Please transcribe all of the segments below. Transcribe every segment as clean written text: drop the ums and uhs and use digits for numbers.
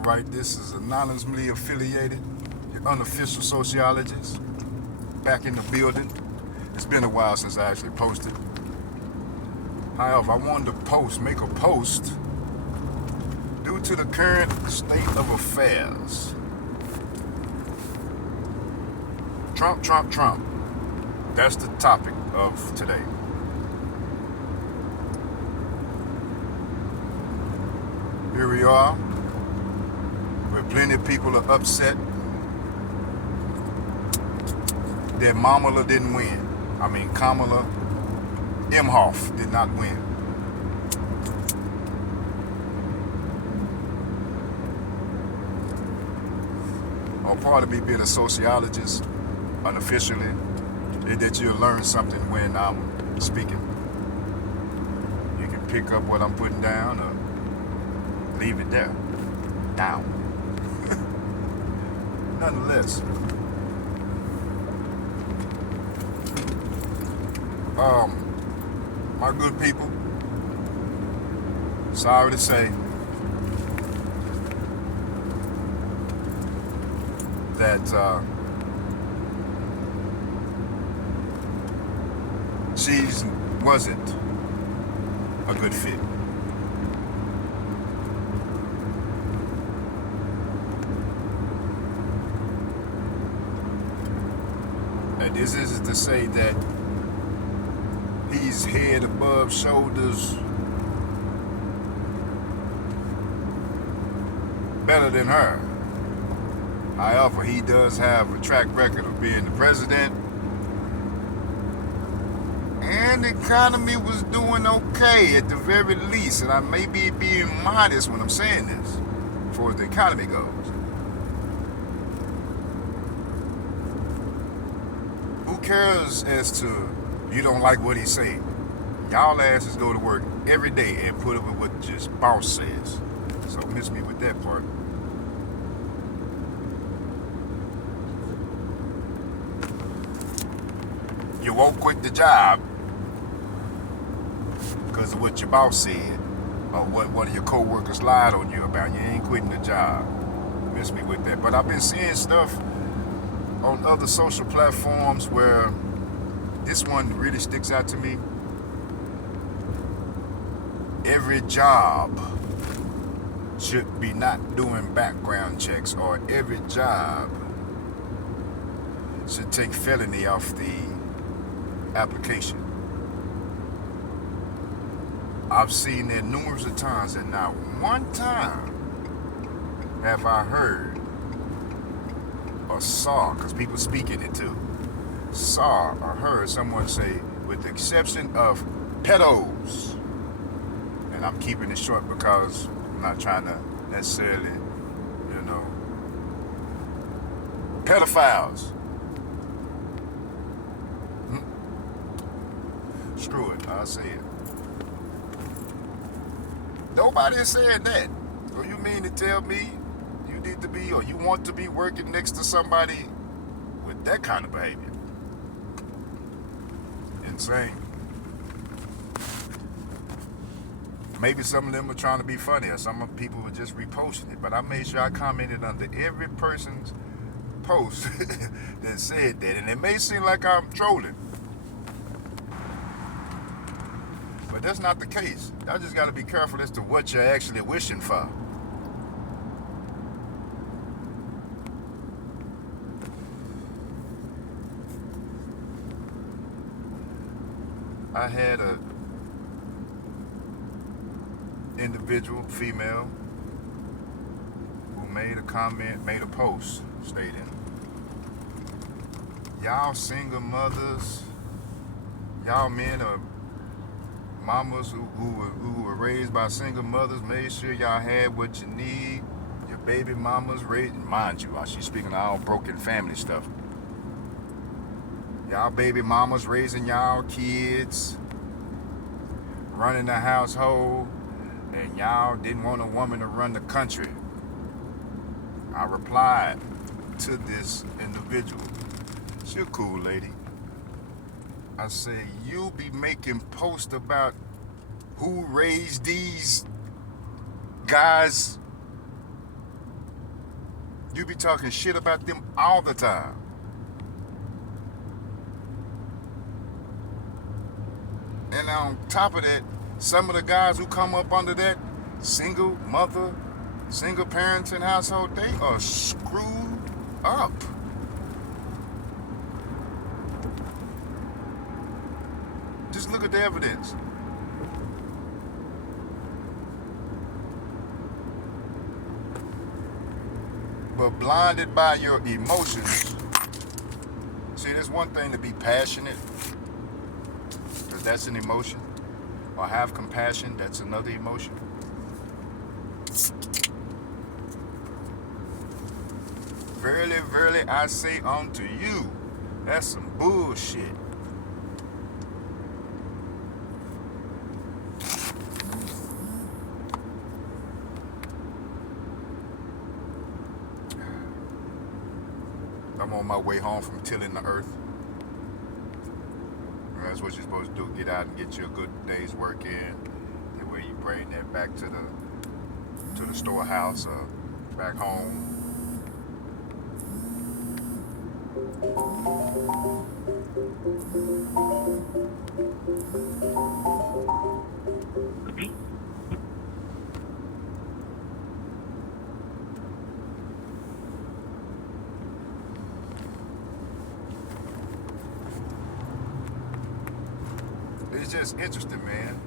Alright, this is anonymously affiliated, your unofficial sociologist, back in the building. It's been a while since I actually posted. However, I wanted to make a post due to the current state of affairs. Trump, Trump, Trump. That's the topic of today. Here we are, where plenty of people are upset that Kamala didn't win. Kamala Imhoff did not win. Or part of me being a sociologist, unofficially, is that you'll learn something when I'm speaking. You can pick up what I'm putting down or leave it there, down. Nonetheless, my good people, sorry to say that she wasn't a good fit. And this isn't to say that he's head above shoulders better than her. However, he does have a track record of being the president, and the economy was doing okay at the very least. And I may be being modest when I'm saying this, as far as the economy goes. Who cares as to you don't like what he's saying? Y'all asses go to work every day and put up with what just boss says. So miss me with that part. You won't quit the job because of what your boss said or what one of your co-workers lied on you about. You ain't quitting the job. Miss me with that. But I've been seeing stuff on other social platforms where this one really sticks out to me. Every job should be not doing background checks, or every job should take felony off the application. I've seen that numerous of times, and not one time have I heard or saw, because people speak in it too, saw or heard someone say, with the exception of pedos, and I'm keeping it short because I'm not trying to necessarily, pedophiles. Screw it, I'll say it. Nobody is saying that. So you mean to tell me you need to be, or you want to be working next to somebody with that kind of behavior? Insane. Maybe some of them are trying to be funny, or some of people were just reposting it, but I made sure I commented under every person's post that said that. And it may seem like I'm trolling, but that's not the case. I just got to be careful as to what you're actually wishing for. I had a individual, female, who made a post stating, y'all single mothers, y'all men are mamas who were raised by single mothers, made sure y'all had what you need. Your baby mamas raised, mind you, she's speaking all broken family stuff. Y'all baby mamas raising y'all kids, running the household, and y'all didn't want a woman to run the country. I replied to this individual. She a cool lady. I said, you be making posts about who raised these guys You be talking shit about them all the time. And on top of that, some of the guys who come up under that single mother, single parenting household, they are screwed up. Just look at the evidence. But blinded by your emotions. See, there's one thing to be passionate, because that's an emotion. Or have compassion, that's another emotion. Verily, verily, I say unto you, that's some bullshit. I'm on my way home from tilling the earth. That's what you're supposed to do. Get out and get you a good day's work in. That way you bring that back to the storehouse or back home. It's just interesting, man.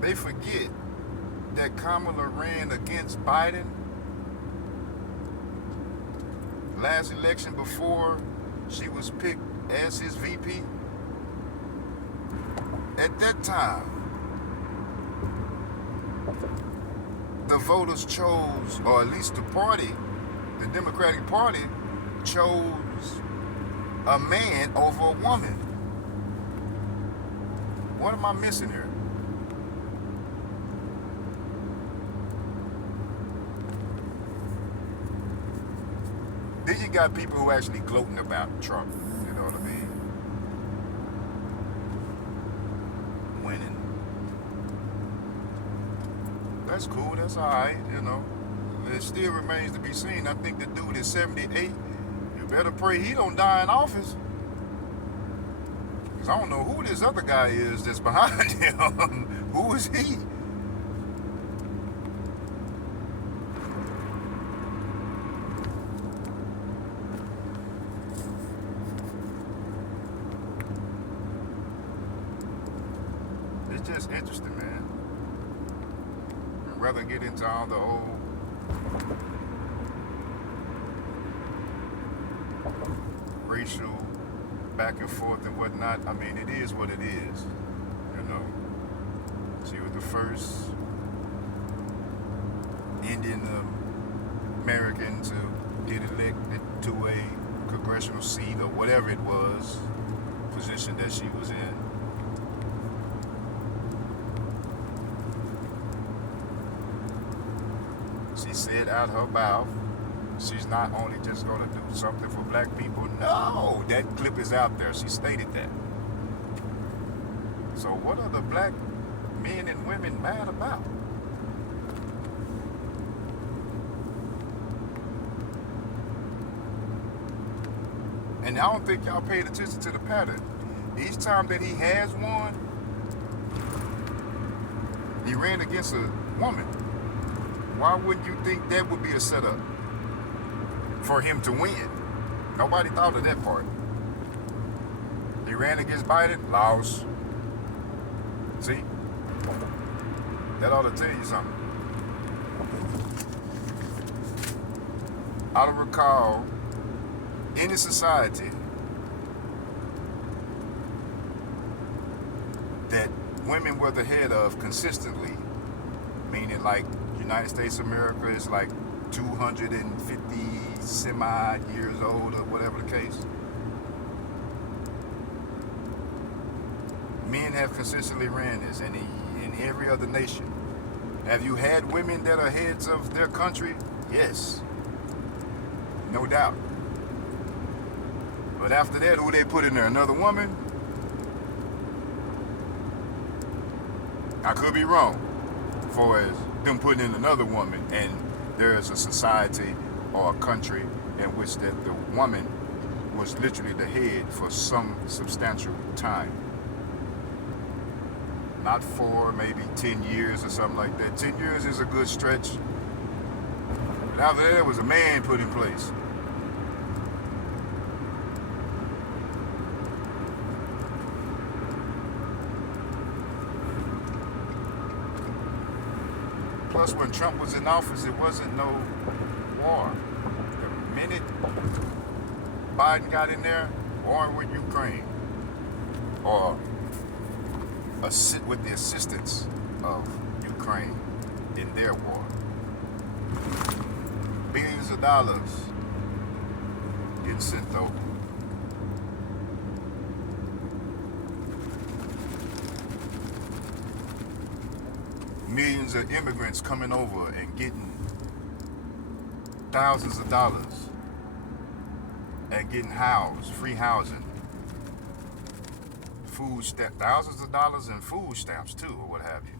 They forget that Kamala ran against Biden last election before she was picked as his VP. At that time, the voters chose, or at least the party, the Democratic Party, chose a man over a woman. What am I missing here? Then you got people who actually gloating about Trump, you know what I mean? Winning. That's cool, that's alright, you know. It still remains to be seen. I think the dude is 78. You better pray he don't die in office. Because I don't know who this other guy is that's behind him. Who is he? It's just interesting, man. I'd rather get into all the old racial back and forth and whatnot. I mean, it is what it is, you know. She was the first Indian American to get elected to a congressional seat or whatever it was, position that she was in. She said out her mouth, she's not only just going to do something for black people. No, that clip is out there. She stated that. So what are the black men and women mad about? And I don't think y'all paid attention to the pattern. Each time that he has won, he ran against a woman. Why wouldn't you think that would be a setup for him to win? Nobody thought of that part. He ran against Biden, lost. See? That ought to tell you something. I don't recall any society that women were the head of consistently, meaning like United States of America is like 250 semi years old or whatever the case. Men have consistently ran this in every other nation. Have you had women that are heads of their country? Yes. No doubt. But after that, who they put in there? Another woman? I could be wrong. far as them putting in another woman, and there is a society or a country in which that the woman was literally the head for some substantial time. Not for maybe 10 years or something like that. 10 years is a good stretch. And after that, there was a man put in place. Plus, when Trump was in office, it wasn't no war. The minute Biden got in there, warring with Ukraine, or with the assistance of Ukraine in their war, billions of dollars getting sent over. Millions of immigrants coming over and getting thousands of dollars and getting housed, free housing, food stamps, thousands of dollars in food stamps too, or what have you.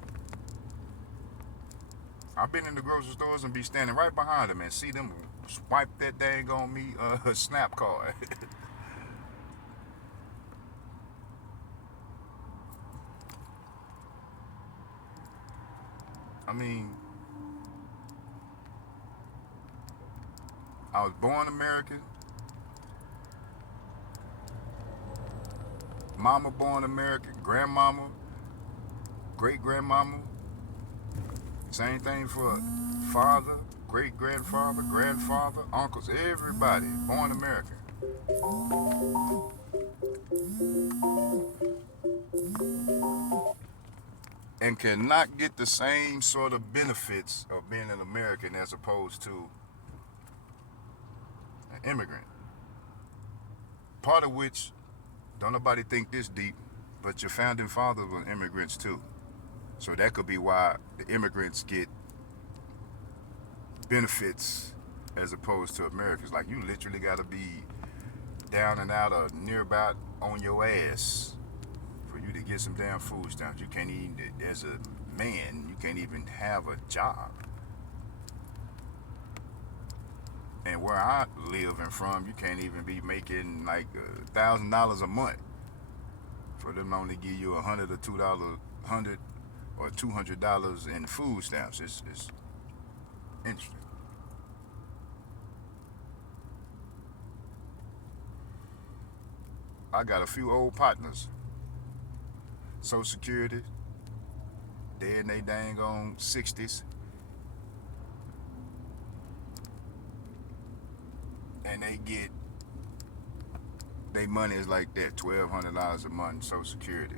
I've been in the grocery stores and be standing right behind them and see them swipe that dang on me snap card. I mean, I was born American, mama born American, grandmama, great-grandmama, same thing for father, great-grandfather, grandfather, uncles, everybody born American. And cannot get the same sort of benefits of being an American as opposed to an immigrant. Part of which, don't nobody think this deep, but your founding fathers were immigrants too. So that could be why the immigrants get benefits as opposed to Americans. Like, you literally got to be down and out or near about on your ass for you to get some damn food stamps. You can't even, as a man, you can't even have a job. And where I live and from, you can't even be making like $1,000 a month for them to only give you $100 or $100 or $200 in food stamps. It's interesting. I got a few old partners. Social Security, they in they dang on 60s. And they get, their money is like that, $1,200 a month, Social Security,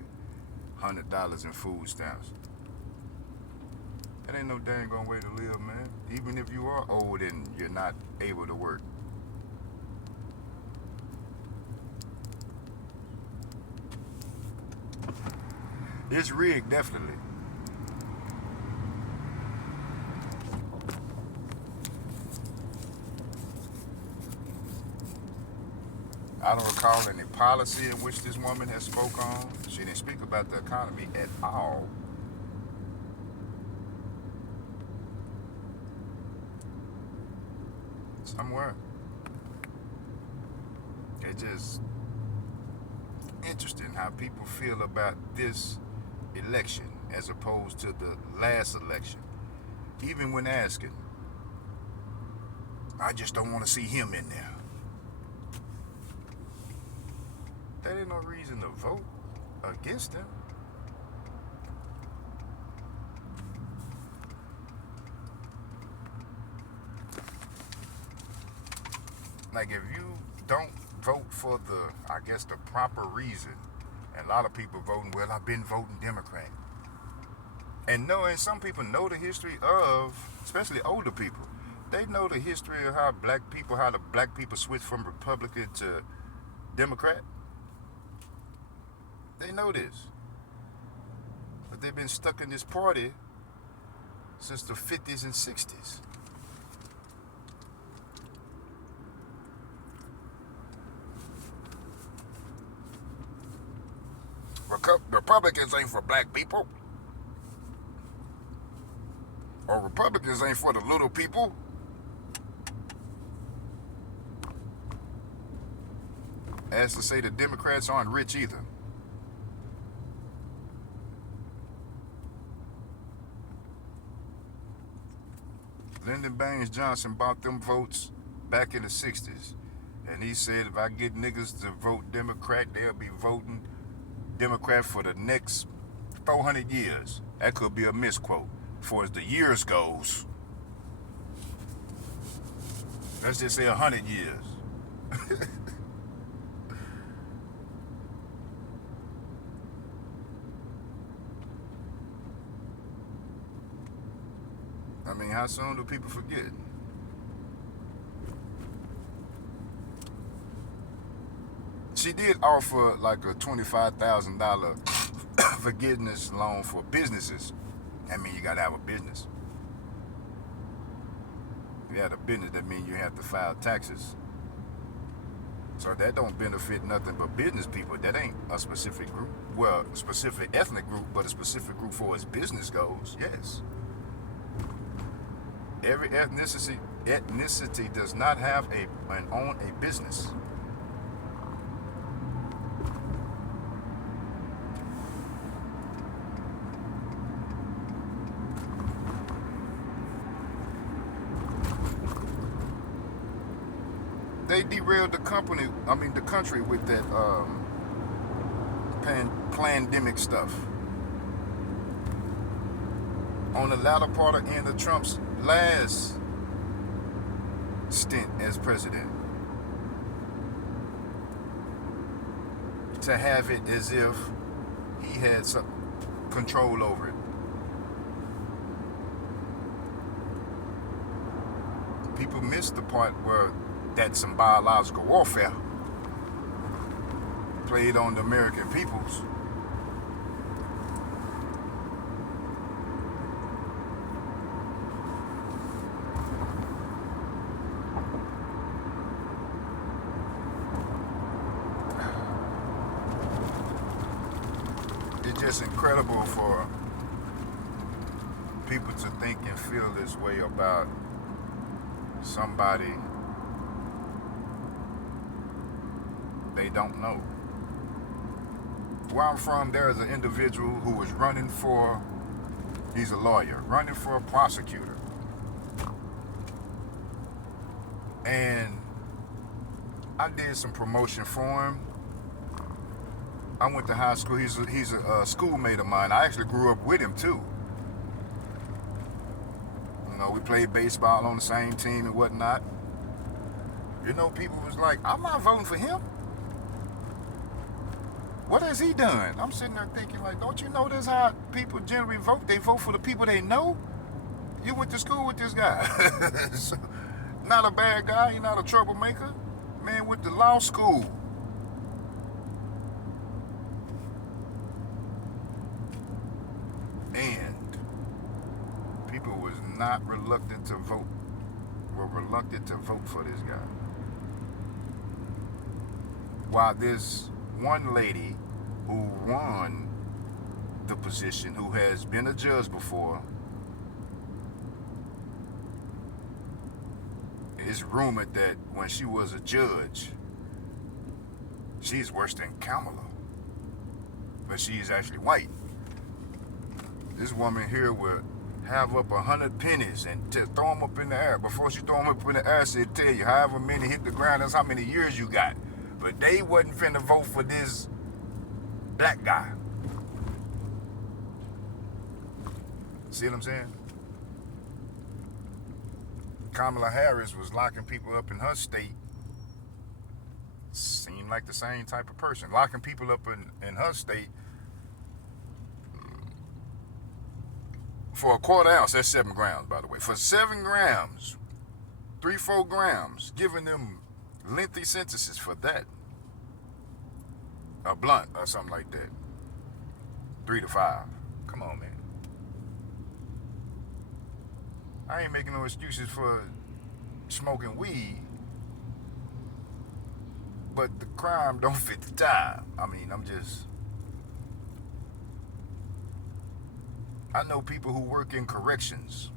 $100 in food stamps. That ain't no dang on way to live, man. Even if you are old and you're not able to work. It's rigged, definitely. I don't recall any policy in which this woman has spoke on. She didn't speak about the economy at all. Somewhere. It's just interesting how people feel about this election as opposed to the last election. Even when asking, I just don't want to see him in there. That ain't no reason to vote against him. Like, if you don't vote for the, I guess, the proper reason, and a lot of people voting, well, I've been voting Democrat. And some people know the history of, especially older people, they know the history of how the black people switched from Republican to Democrat. They know this. But they've been stuck in this party since the 50s and 60s. Republicans ain't for black people. Or Republicans ain't for the little people. As to say the Democrats aren't rich either. Lyndon Baines Johnson bought them votes back in the 60s. And he said if I get niggas to vote Democrat, they'll be voting Democrat for the next 400 years. That could be a misquote. For as the years goes, let's just say 100 years. I mean, how soon do people forget? She did offer like a $25,000 forgiveness loan for businesses. I mean, you gotta have a business. If you have a business, that means you have to file taxes. So that don't benefit nothing but business people. That ain't a specific group. Well, a specific ethnic group, but a specific group for its business goes. Yes. Every ethnicity does not have and own a business. They derailed the country with that pandemic stuff. On the latter part of end of Trump's last stint as president, to have it as if he had some control over it. People missed the part where that's some biological warfare played on the American peoples. It's just incredible for people to think and feel this way about somebody they don't know. Where I'm from, there is an individual who was running for, he's a lawyer, running for a prosecutor. And I did some promotion for him. I went to high school. He's a schoolmate of mine. I actually grew up with him too. You know, we played baseball on the same team and whatnot. You know, people was like, I'm not voting for him. What has he done? I'm sitting there thinking, like, don't you know this how people generally vote? They vote for the people they know. You went to school with this guy. So, not a bad guy. He's not a troublemaker. Man went to law school. And people was not reluctant to vote. Were reluctant to vote for this guy. While this one lady who won the position, who has been a judge before, it's rumored that when she was a judge, she's worse than Kamala, but she's actually white. This woman here would have up 100 pennies and throw them up in the air. Before she throw them up in the air, she'd tell you however many hit the ground, that's how many years you got. But they wasn't finna vote for this black guy. See what I'm saying? Kamala Harris was locking people up in her state. Seemed like the same type of person. Locking people up in her state for a quarter ounce. That's 7 grams, by the way. For 7 grams, 3-4 grams, giving them lengthy sentences for that. A blunt or something like that. 3 to 5. Come on, man. I ain't making no excuses for smoking weed, but the crime don't fit the time. I mean, I know people who work in corrections.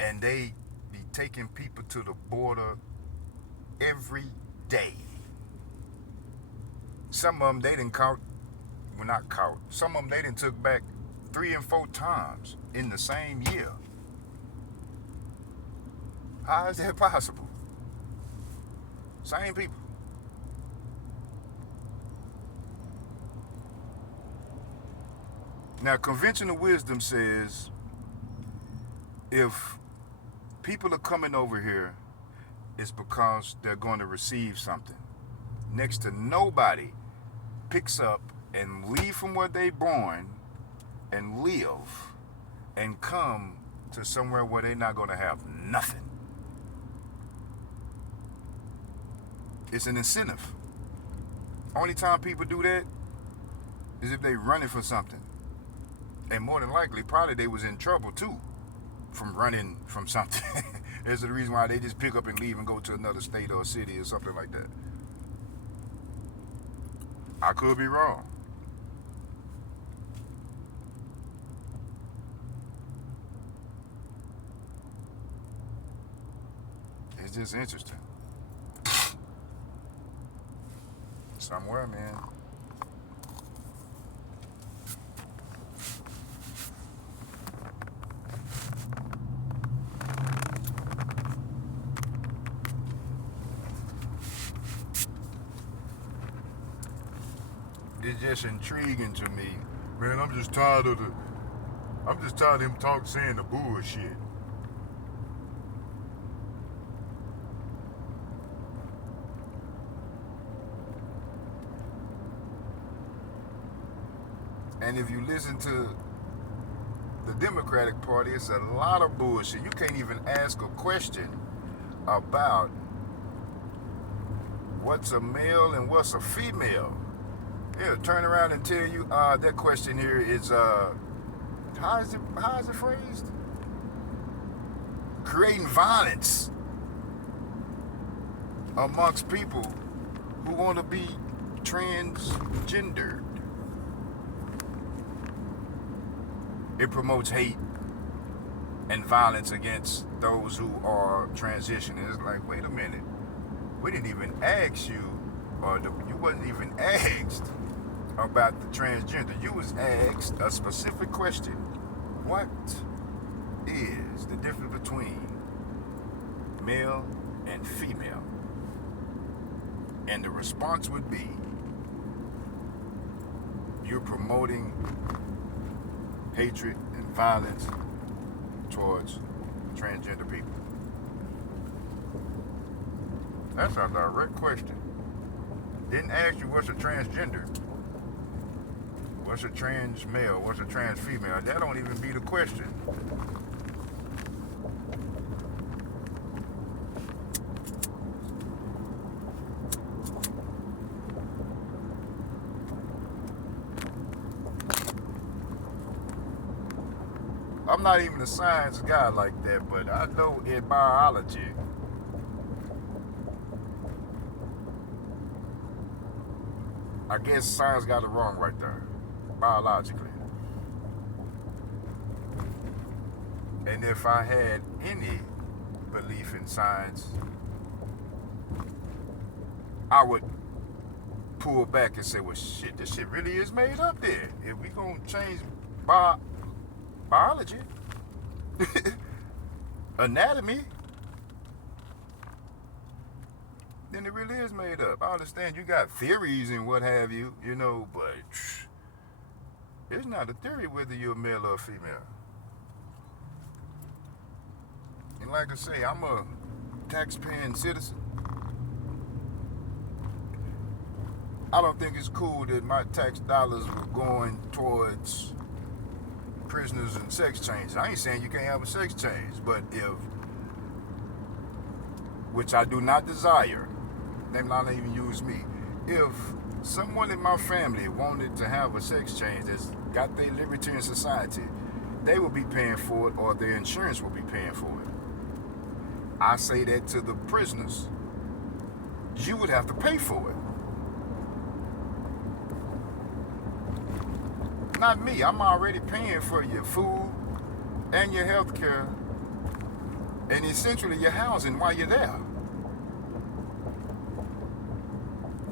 And they be taking people to the border every day. Some of them they didn't caught, well not caught, some of them they didn't took back 3 and 4 times in the same year. How is that possible? Same people. Now, conventional wisdom says if people are coming over here, it's because they're going to receive something. Next to nobody picks up and leave from where they born and live and come to somewhere where they're not going to have nothing. It's an incentive. Only time people do that is if they running for something. And more than likely, probably they was in trouble too from running from something. That's the reason why they just pick up and leave and go to another state or city or something like that. I could be wrong. It's just interesting. Somewhere, man. It's just intriguing to me. Man, I'm just tired of him saying the bullshit. And if you listen to the Democratic Party, it's a lot of bullshit. You can't even ask a question about what's a male and what's a female. He'll turn around and tell you, that question here is, how is it phrased? Creating violence amongst people who want to be transgendered. It promotes hate and violence against those who are transitioning. It's like, wait a minute. We didn't even ask you, or you wasn't even asked about the transgender. You was asked a specific question. What is the difference between male and female? And the response would be, you're promoting hatred and violence towards transgender people. That's a direct question. Didn't ask you what's a transgender, what's a trans male, what's a trans female. That don't even be the question. I'm not even a science guy like that, but I know in biology, I guess science got it wrong right there, biologically. And if I had any belief in science, I would pull back and say, well, shit, this shit really is made up there. If we gonna change biology, anatomy, then it really is made up. I understand you got theories and what have you, but it's not a theory whether you're a male or a female. And like I say, I'm a tax-paying citizen. I don't think it's cool that my tax dollars were going towards prisoners and sex changes. I ain't saying you can't have a sex change, but which I do not desire, they not even use me. If someone in my family wanted to have a sex change that's got their liberty in society, they will be paying for it, or their insurance will be paying for it. I say that to the prisoners. You would have to pay for it. Not me. I'm already paying for your food and your health care And essentially your housing while you're there.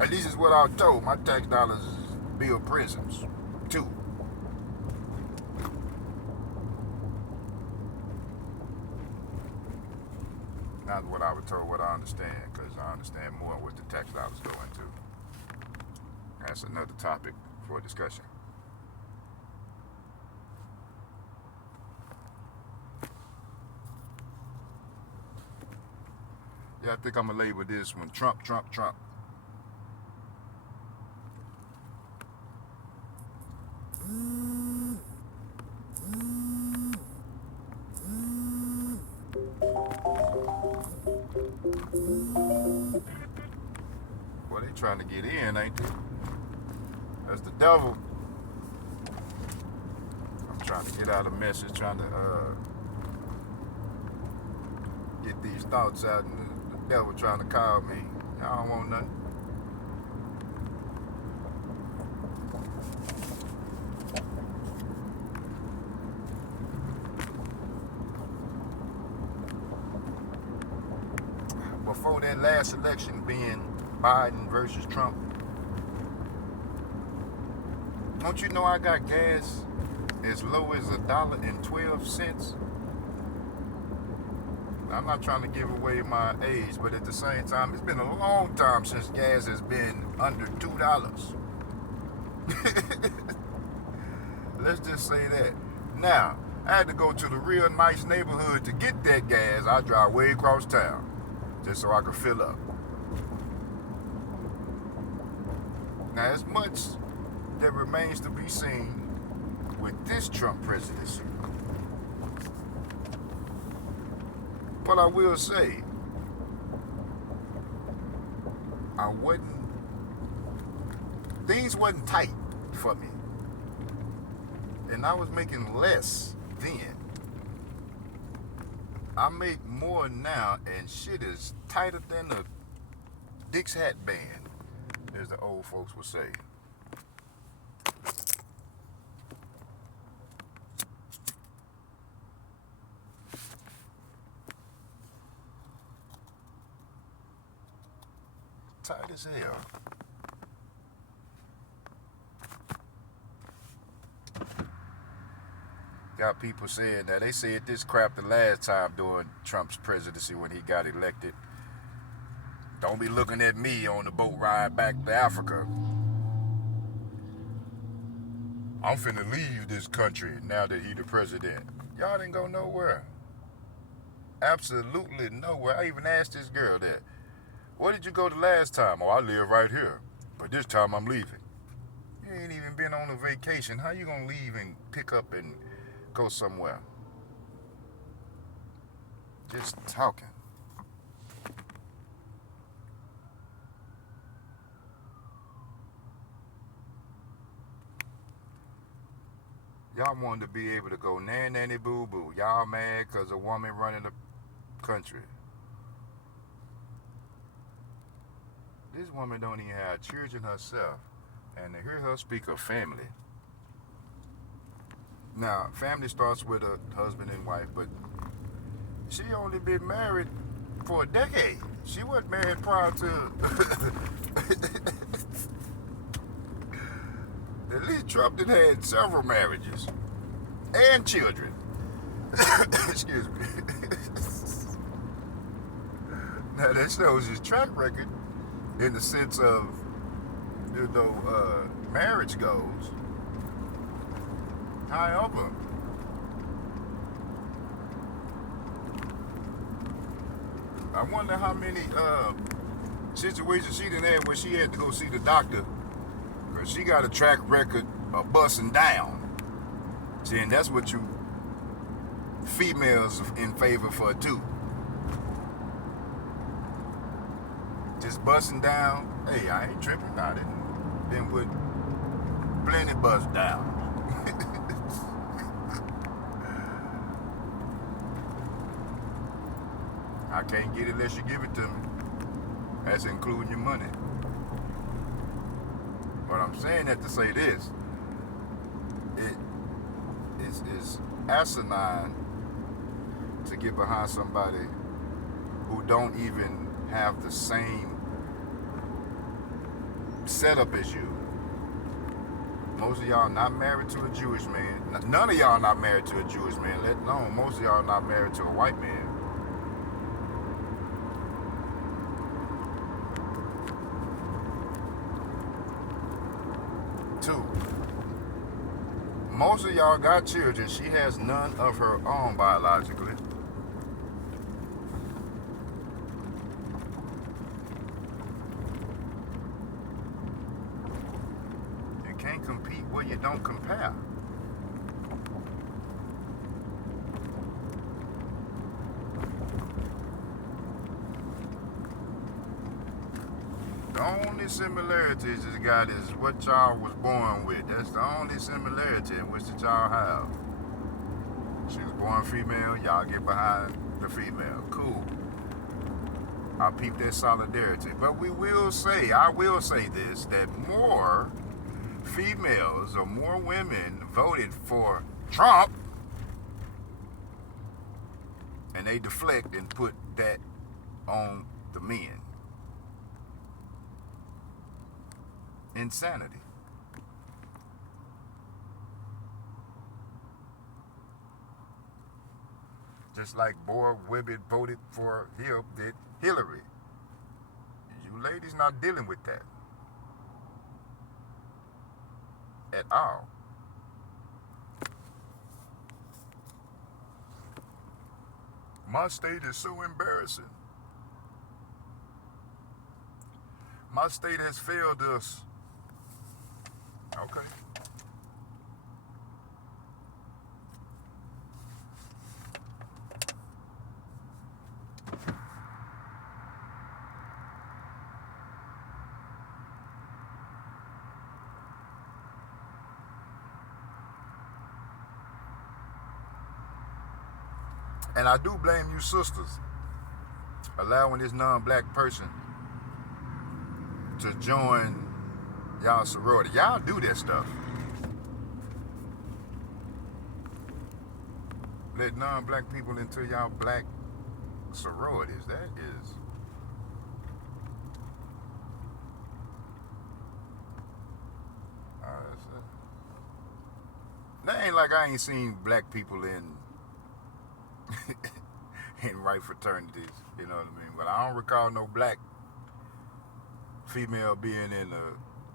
At least is what I was told. My tax dollars build prisons, too. Not what I was told, what I understand, because I understand more what the tax dollars go into. That's another topic for discussion. Yeah, I think I'm going to label this one Trump, Trump, Trump. Well, they trying to get in, ain't they? That's the devil. I'm trying to get out a message, trying to get these thoughts out, and the devil trying to call me. I don't want nothing. Before that last election being Biden versus Trump, don't you know I got gas as low as $1.12? I'm not trying to give away my age, but at the same time, it's been a long time since gas has been under $2. Let's just say that. Now, I had to go to the real nice neighborhood to get that gas. I drive way across town just so I could fill up. Now, as much that remains to be seen with this Trump presidency, but I will say, things wasn't tight for me. And I was making less then. I make more now, and shit is tighter than a Dick's hat band, as the old folks would say. Tight as hell. Got people saying that they said this crap the last time during Trump's presidency when he got elected. Don't be looking at me on the boat ride back to Africa. I'm finna leave this country now that he the president. Y'all didn't go nowhere. Absolutely nowhere. I even asked this girl that. Where did you go the last time? Oh, I live right here. But this time I'm leaving. You ain't even been on a vacation. How you gonna leave and pick up and go somewhere? Just talking. Y'all wanted to be able to go nanny boo boo. Y'all mad because a woman running the country. This woman don't even have children herself, and to hear her speak of family. Now, family starts with a husband and wife, but she only been married for a decade. She wasn't married prior to. At least Trump did had several marriages and children. Excuse me. Now that shows his track record in the sense of, marriage goes. However, I wonder how many situations she done had where she had to go see the doctor because she got a track record of busting down. See, and that's what you females in favor for too. Just busting down. Hey, I ain't tripping. I didn't. Been with plenty bust down. I can't get it unless you give it to me. That's including your money. But I'm saying that to say this. It is asinine to get behind somebody who don't even have the same setup as you. Most of y'all not married to a Jewish man. None of y'all not married to a Jewish man, let alone most of y'all not married to a white man. Two, most of y'all got children. She has none of her own biologically. You can't compete where you don't compare. The only similarities is got is what y'all was born with. That's the only similarity in which that y'all have. She was born female, y'all get behind the female. Cool. I peep that solidarity. But I will say this, that more females or more women voted for Trump, and they deflect and put that on the men. Insanity. Just like Boy Wibbit voted for Hillary. You ladies not dealing with that at all. My state is so embarrassing. My state has failed us. Okay. And I do blame you sisters allowing this non-black person to join y'all sorority. Y'all do that stuff. Let non-black people into y'all black sororities. That ain't like I ain't seen black people in right fraternities, you know what I mean? But I don't recall no black female being in a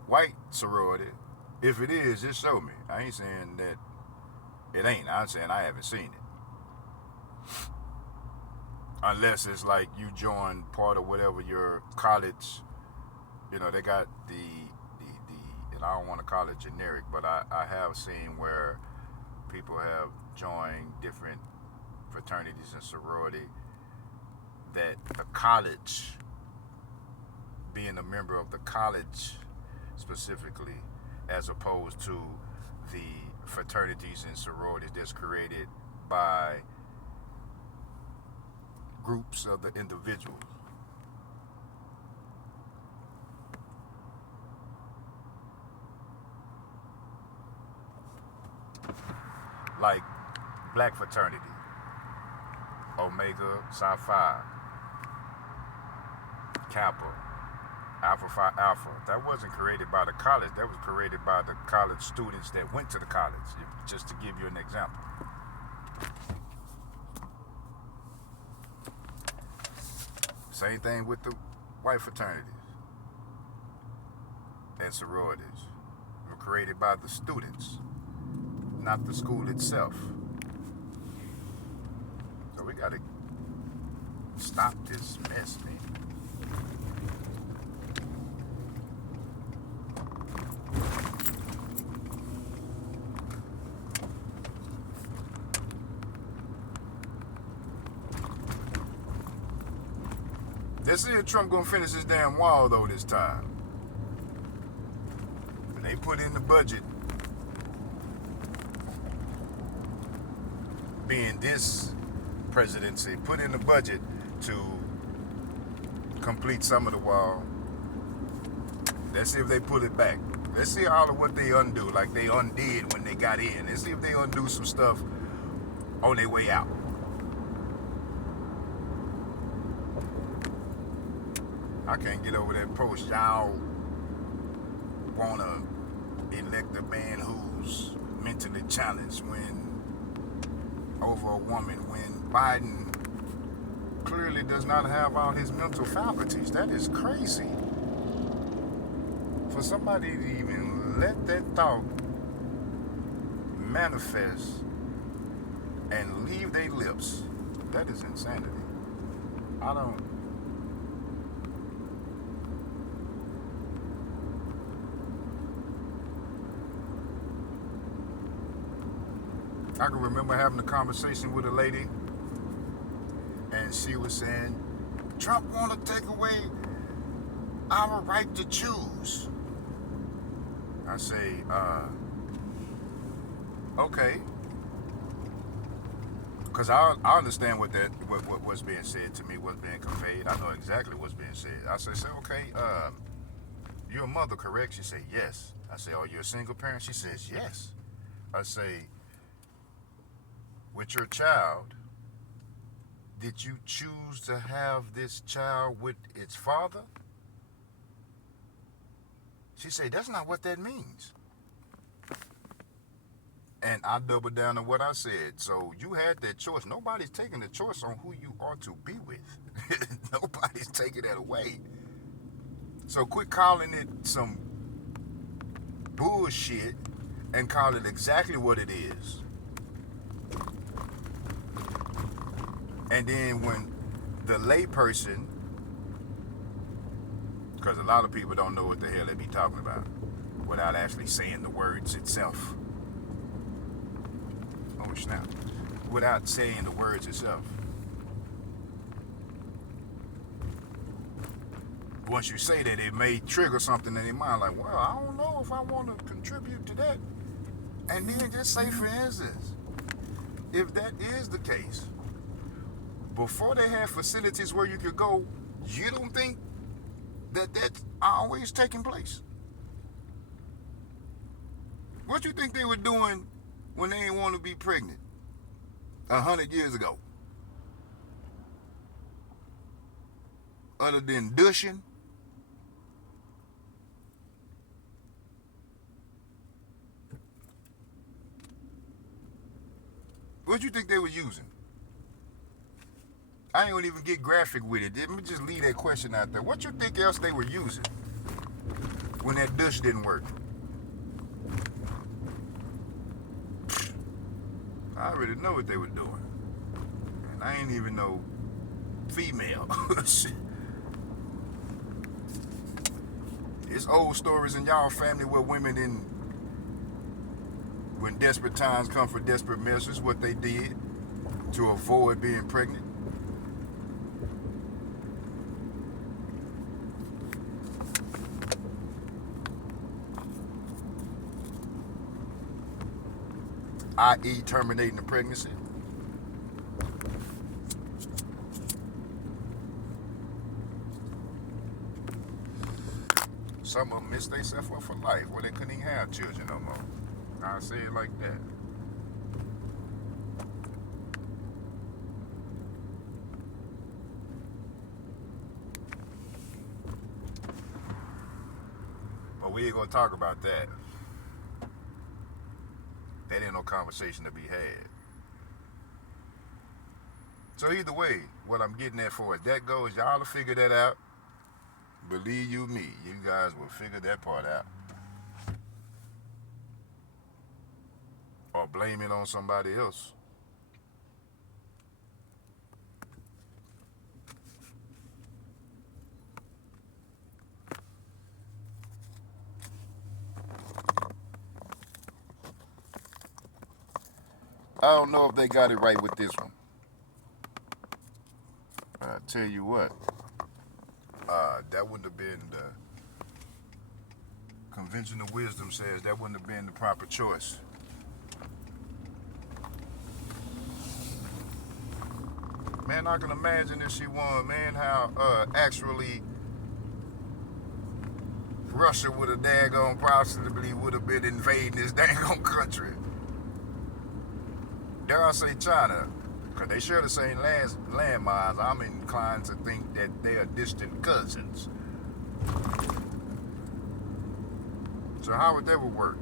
white sorority. If it is, just show me. I ain't saying that it ain't. I'm saying I haven't seen it. Unless it's like you join part of whatever your college, you know, they got the and I don't want to call it generic, but I have seen where people have joined different fraternities and sorority that the college, being a member of the college specifically, as opposed to the fraternities and sororities that's created by groups of the individuals. Like Black Fraternity, Omega Psi Phi, Kappa, Alpha Phi Alpha. That wasn't created by the college. That was created by the college students that went to the college, just to give you an example. Same thing with the white fraternities and sororities. They were created by the students, not the school itself. So we gotta stop this mess, man. Let's see if Trump gonna finish this damn wall though this time. When they put in the budget, being this presidency, put in the budget to complete some of the wall. Let's see if they pull it back. Let's see all of what they undo, like they undid when they got in. Let's see if they undo some stuff on their way out. I can't get over that post. Y'all wanna elect a man who's mentally challenged when over a woman when Biden clearly does not have all his mental faculties. That is crazy. For somebody to even let that thought manifest and leave their lips, that is insanity. I can remember having a conversation with a lady, and she was saying, Trump want to take away our right to choose. I say, okay, because I understand what's being said to me, what's being conveyed. I know exactly what's being said. I say, okay, you're a mother, correct? She said, yes. I say, oh, you're a single parent? She says, yes. I say, with your child, did you choose to have this child with its father? She said, that's not what that means. And I doubled down on what I said. So you had that choice. Nobody's taking the choice on who you are to be with. Nobody's taking that away. So quit calling it some bullshit and call it exactly what it is. And then when the layperson, because a lot of people don't know what the hell they be talking about without actually saying the words itself. Oh snap. Without saying the words itself. Once you say that, it may trigger something in their mind like, well, I don't know if I want to contribute to that. And then just say, for instance, if that is the case, before they have facilities where you could go, you don't think that that's always taking place? What you think they were doing when they didn't want to be pregnant 100 years ago? Other than dushing? What you think they were using? I ain't gonna even get graphic with it. Let me just leave that question out there. What you think else they were using when that dush didn't work? I already know what they were doing. And I ain't even no female. It's old stories in y'all family where women when desperate times come for desperate measures, what they did to avoid being pregnant. I.e. terminating the pregnancy. Some of them missed themselves up for life where they couldn't even have children no more. I say it like that. But we ain't gonna talk about that. That ain't no conversation to be had. So either way, what I'm getting at for it, that goes, y'all will figure that out. Believe you me, you guys will figure that part out. Or blame it on somebody else. I don't know if they got it right with this one. I tell you what, that wouldn't have been the conventional wisdom says that wouldn't have been the proper choice. Man, I can imagine if she won, man, how actually Russia would have daggone possibly would have been invading this daggone country. Dare I say China, because they share the same landmines. I'm inclined to think that they are distant cousins. So how would that work?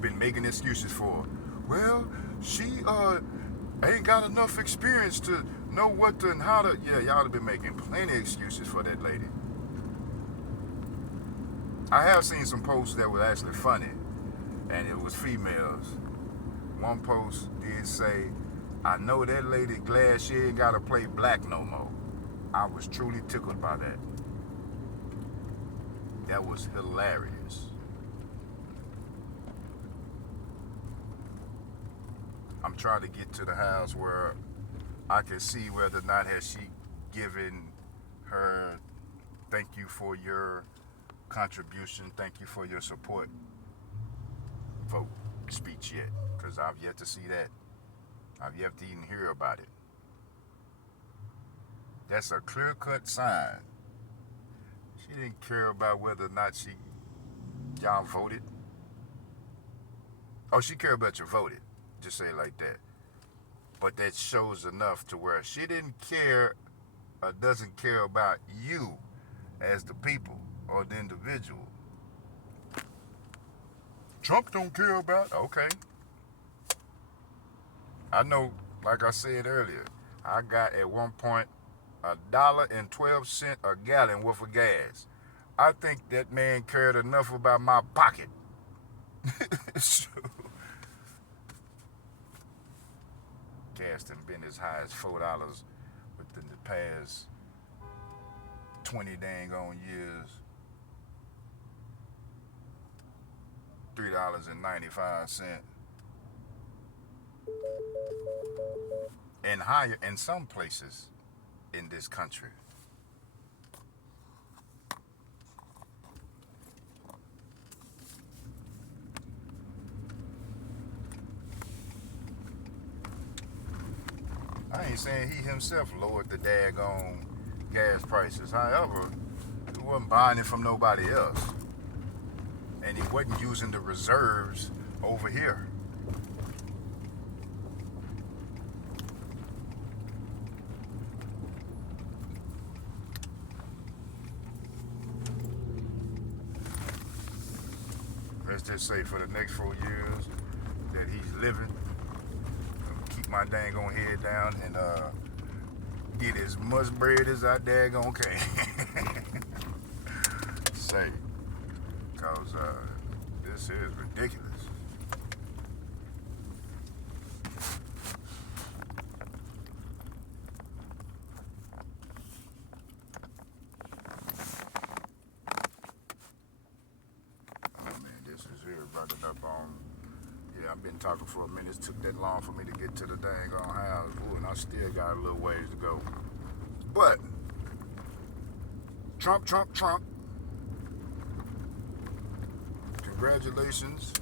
Been making excuses for, well, she ain't got enough experience to know what to and how to. Yeah, y'all have been making plenty of excuses for that lady. I have seen some posts that were actually funny, and it was females. One post did say, I know that lady glad she ain't gotta play black no more. I was truly tickled by that. That was hilarious. I'm trying to get to the house where I can see whether or not has she given her thank you for your contribution, thank you for your support vote speech yet, because I've yet to see that. I've yet to even hear about it. That's a clear-cut sign. She didn't care about whether or not y'all voted. Oh, she cared about you voted. Just say it like that. But that shows enough to where she didn't care or doesn't care about you as the people or the individual. Trump don't care about, okay. I know, like I said earlier, I got at one point $1.12 a gallon worth of gas. I think that man cared enough about my pocket. Gas done been as high as $4 within the past 20 dang on years. $3.95. And higher in some places in this country. I ain't saying he himself lowered the daggone gas prices. However, he wasn't buying it from nobody else. And he wasn't using the reserves over here. Let's just say for the next 4 years that he's living, keep my dang on head down and get as much bread as I daggone can. Say, cause this is ridiculous. I've been talking for a minute. It took that long for me to get to the dang on house. Ooh, and I still got a little ways to go. But Trump. Congratulations.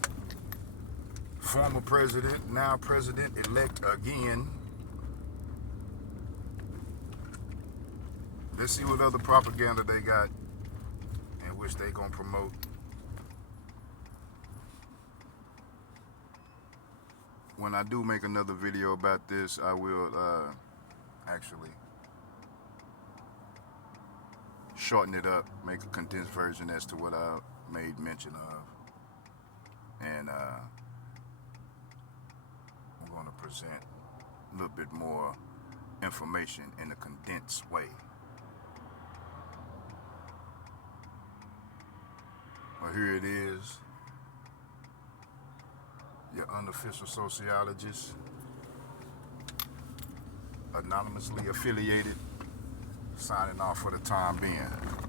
Former president, now president-elect again. Let's see what other propaganda they got in which they gonna promote. When I do make another video about this, I will actually shorten it up, make a condensed version as to what I made mention of. And I'm going to present a little bit more information in a condensed way. Well, here it is. Your unofficial sociologist, anonymously affiliated, signing off for the time being.